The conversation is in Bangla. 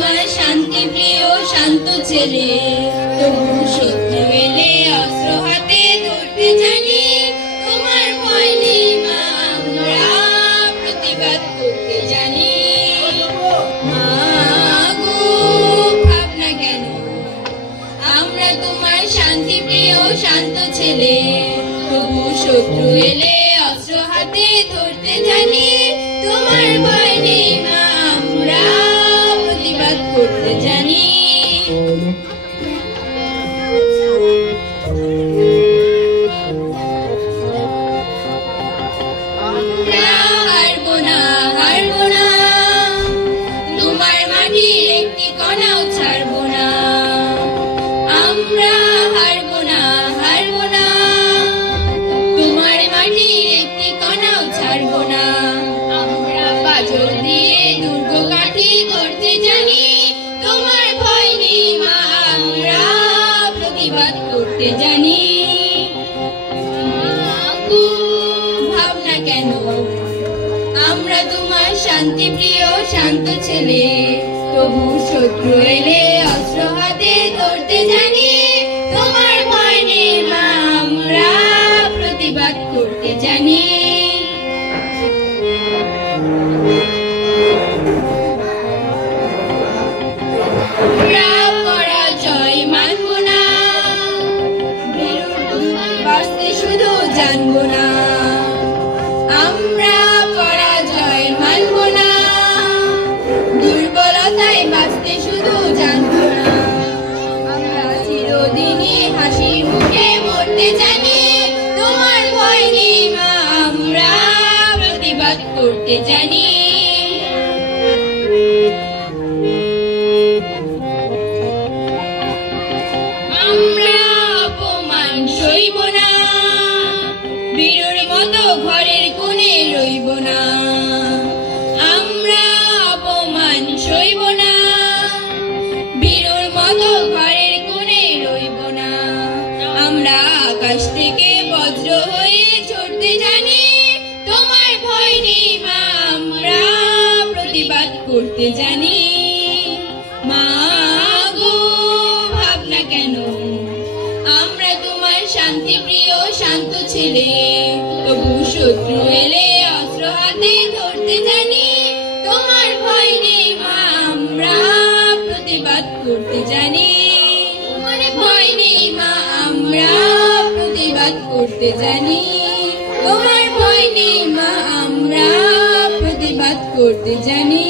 তোমার শান্তি প্রিয় শান্ত ছেলে, তবু শত্রু এলে অস্ত্র হাতে ধরতে জানি। তোমার ভয় নেই মা, আমরা প্রতিবাদ করতে জানি। মা গো, ভাবনা কেন, আমরা তোমার শান্তি প্রিয় শান্ত ছেলে, তবু শত্রু এলে অস্ত্র হাতে ধরতে জানি। তোমার ভয় নেই মা, আমরা প্রতিবাদ করতে জানি। আমরা হারবো না, হারবো না, তোমার মাটির একটি কণাও ছাড়বো না। আমরা হারবো না, হারবো না, তোমার মাটির একটি কণাও ছাড়বো না। আমরা পাথর দিয়ে দুর্গ কাঠি করতে জানি। তোমার ভয় নেই মা, আমরা প্রতিবাদ করতে জানি। ভাবনা কেন, আমরা তোমার শান্তি প্রিয় শান্ত ছেলে, তবু শত্রু এলে অস্ত্র হাতে ধরতে জানি। তোমার ভয় নেই মা, আমরা প্রতিবাদ করতে জানি। আমরা পরাজয় মানব না, বাঁচতে শুধু জানবো না। আমরা পরাজয় মানব না, দুর্বলতায় বাঁচতে শুধু জানবো না। আমরা চিরদিনই হাসি মুখে মরতে জানি। তোমার ভয় নেই মা, আমরা প্রতিবাদ করতে জানি। আমরা অপমান সইব না, বীরের মতো ঘরের কোণে রইব না। আমরা অপমান সইব না, বীরের মতো ঘরের কোণে রইব না। আমরা আকাশ থেকে বজ্র হয়ে ছুটতে জানি। তোমার ভয় নেই মা, আমরা প্রতিবাদ করতে জানি। মা গো, ভাবনা কেন, আমরা তোমার শান্তি প্রিয় শান্ত ছেলে, তবু শত্রু এলে অস্ত্র হাতে ধরতে জানি। তোমার ভয় নেই মা, আমরা প্রতিবাদ করতে জানি। তোমার ভয় নেই মা, আমরা প্রতিবাদ করতে জানি। তোমার ভয় নেই মা, আমরা প্রতিবাদ করতে জানি।